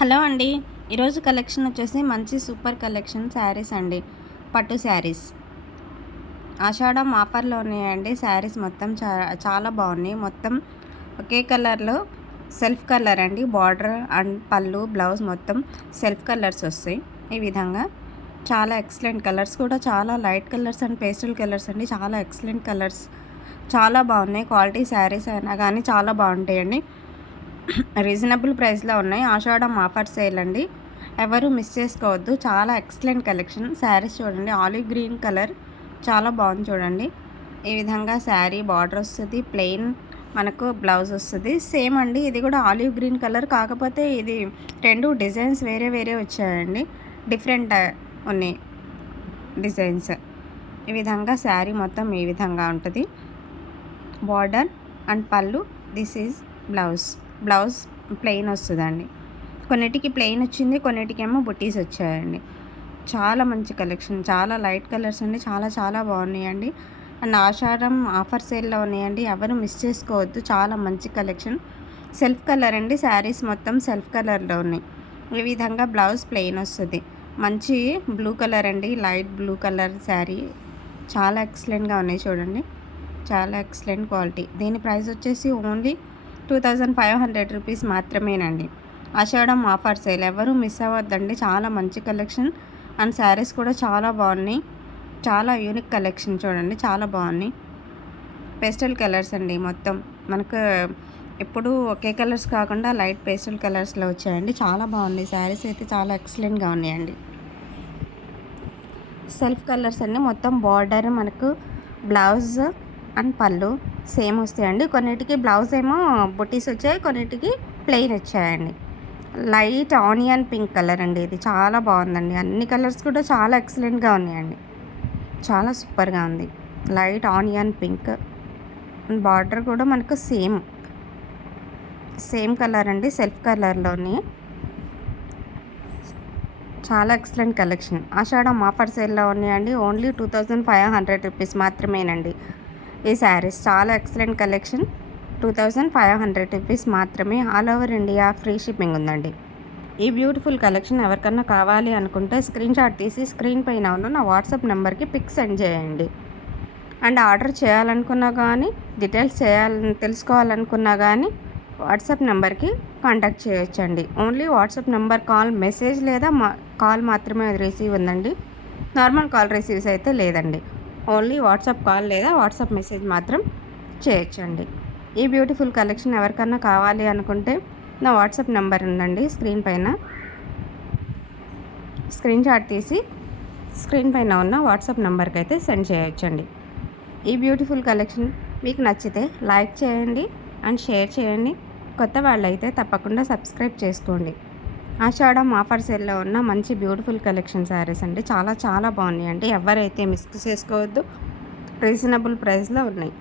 Hello అండి. ఈరోజు collection వచ్చేసి మంచి సూపర్ కలెక్షన్ శారీస్ అండి. పట్టు శారీస్ ఆషాఢం ఆఫర్లో ఉన్నాయండి. శారీస్ మొత్తం చాలా బాగున్నాయి. మొత్తం ఒకే కలర్లో సెల్ఫ్ కలర్ అండి. బార్డర్ అండ్ పళ్ళు బ్లౌజ్ మొత్తం సెల్ఫ్ కలర్స్ వస్తాయి. ఈ విధంగా చాలా ఎక్సలెంట్ కలర్స్ కూడా చాలా light colours and pastel colours అండి. చాలా ఎక్సలెంట్ కలర్స్ చాలా బాగున్నాయి. క్వాలిటీ శారీస్ అయినా కానీ చాలా బాగుంటాయండి. రీజనబుల్ ప్రైస్లో ఉన్నాయి. ఆషాఢం ఆఫర్ సేల్ అండి. ఎవరు మిస్ చేసుకోవద్దు. చాలా ఎక్సలెంట్ కలెక్షన్. శారీస్ చూడండి, ఆలివ్ గ్రీన్ కలర్ చాలా బాగుంది చూడండి. ఈ విధంగా శారీ బార్డర్ వస్తుంది, ప్లెయిన్ మనకు బ్లౌజ్ వస్తుంది. సేమ్ అండి, ఇది కూడా ఆలివ్ గ్రీన్ కలర్, కాకపోతే ఇది రెండు డిజైన్స్ వేరే వేరే వచ్చాయండి. డిఫరెంట్ ఉన్నాయి డిజైన్స్. ఈ విధంగా శారీ మొత్తం ఈ విధంగా ఉంటుంది. బార్డర్ అండ్ పళ్ళు, దిస్ ఈజ్ బ్లౌజ్ ప్లెయిన్ వస్తుందండి. కొన్నిటికి ప్లెయిన్ వచ్చింది, కొన్నిటికేమో బుటీస్ వచ్చాయండి. చాలా మంచి కలెక్షన్, చాలా లైట్ కలర్స్ అండి. చాలా చాలా బాగున్నాయండి. అండ్ ఆషాఢం ఆఫర్ సేల్లో ఉన్నాయండి. ఎవరు మిస్ చేసుకోవద్దు. చాలా మంచి కలెక్షన్. సెల్ఫ్ కలర్ అండి. శారీస్ మొత్తం సెల్ఫ్ కలర్లో ఉన్నాయి. ఈ విధంగా బ్లౌజ్ ప్లెయిన్ వస్తుంది. మంచి బ్లూ కలర్ అండి, లైట్ బ్లూ కలర్ శారీ. చాలా ఎక్సలెంట్గా ఉన్నాయి చూడండి. చాలా ఎక్సలెంట్ క్వాలిటీ. దీని ప్రైస్ వచ్చేసి ఓన్లీ 2500 రూపీస్ మాత్రమేనండి. ఆషాఢం ఆఫర్ సేల్, ఎవరు మిస్ అవ్వద్దండి. చాలా మంచి కలెక్షన్ అండ్ శారీస్ కూడా చాలా బాగున్నాయి. చాలా యూనిక్ కలెక్షన్ చూడండి, చాలా బాగున్నాయి. పేస్టల్ కలర్స్ అండి. మొత్తం మనకు ఎప్పుడు ఒకే కలర్స్ కాకుండా లైట్ పేస్టల్ కలర్స్లో వచ్చాయండి. చాలా బాగున్నాయి శారీస్ అయితే, చాలా ఎక్సలెంట్గా ఉన్నాయండి. సెల్ఫ్ కలర్స్ అండి. మొత్తం బార్డర్ మనకు బ్లౌజ్ అండ్ పళ్ళు సేమ్ వస్తాయండి. కొన్నిటికి బ్లౌజ్ ఏమో బుటీస్ వచ్చాయి, కొన్నిటికి ప్లెయిన్ వచ్చాయండి. లైట్ ఆనియన్ పింక్ కలర్ అండి. ఇది చాలా బాగుందండి. అన్ని కలర్స్ కూడా చాలా ఎక్సలెంట్గా ఉన్నాయండి. చాలా సూపర్గా ఉంది. లైట్ ఆనియన్ పింక్, బార్డర్ కూడా మనకు సేమ్ కలర్ అండి. సెల్ఫ్ కలర్లోని చాలా ఎక్సలెంట్ కలెక్షన్. ఆషాఢం ఆఫర్ సేల్లో ఉన్నాయండి. ఓన్లీ 2500 రూపీస్ మాత్రమేనండి. ఈ శారీస్ చాలా ఎక్సలెంట్ కలెక్షన్. 2500 రూపీస్ మాత్రమే. All over India free shipping ఉందండి. ఈ బ్యూటిఫుల్ కలెక్షన్ ఎవరికన్నా కావాలి అనుకుంటే స్క్రీన్ షాట్ తీసి స్క్రీన్ పైన ఉన్న నా వాట్సాప్ నెంబర్కి పిక్ సెండ్ చేయండి. అండ్ ఆర్డర్ చేయాలనుకున్నా కానీ, డీటెయిల్స్ తెలుసుకోవాలనుకున్నా కానీ వాట్సాప్ నెంబర్కి కాంటాక్ట్ చేయొచ్చండి. Only WhatsApp number call, message లేదా కాల్ మాత్రమే రిసీవ్ ఉందండి. నార్మల్ కాల్ రిసీవ్స్ అయితే లేదండి. ఓన్లీ వాట్సాప్ కాల్ లేదా వాట్సాప్ మెసేజ్ మాత్రం చేయొచ్చండి. ఈ బ్యూటిఫుల్ కలెక్షన్ ఎవరికన్నా కావాలి అనుకుంటే నా వాట్సాప్ నెంబర్ ఉందండి స్క్రీన్ పైన. స్క్రీన్ షాట్ తీసి స్క్రీన్ పైన ఉన్న వాట్సాప్ నెంబర్కి అయితే సెండ్ చేయొచ్చండి. ఈ బ్యూటిఫుల్ కలెక్షన్ మీకు నచ్చితే లైక్ చేయండి అండ్ షేర్ చేయండి. కొత్త వాళ్ళైతే తప్పకుండా సబ్స్క్రైబ్ చేసుకోండి. ఆషాఢం ఆఫర్ సేల్లో ఉన్న మంచి బ్యూటిఫుల్ కలెక్షన్ శారీస్ అండి. చాలా చాలా బాగున్నాయి అండి. ఎవరైతే మిస్ చేసుకోవద్దు. రీజనబుల్ ప్రైస్లో ఉన్నాయి.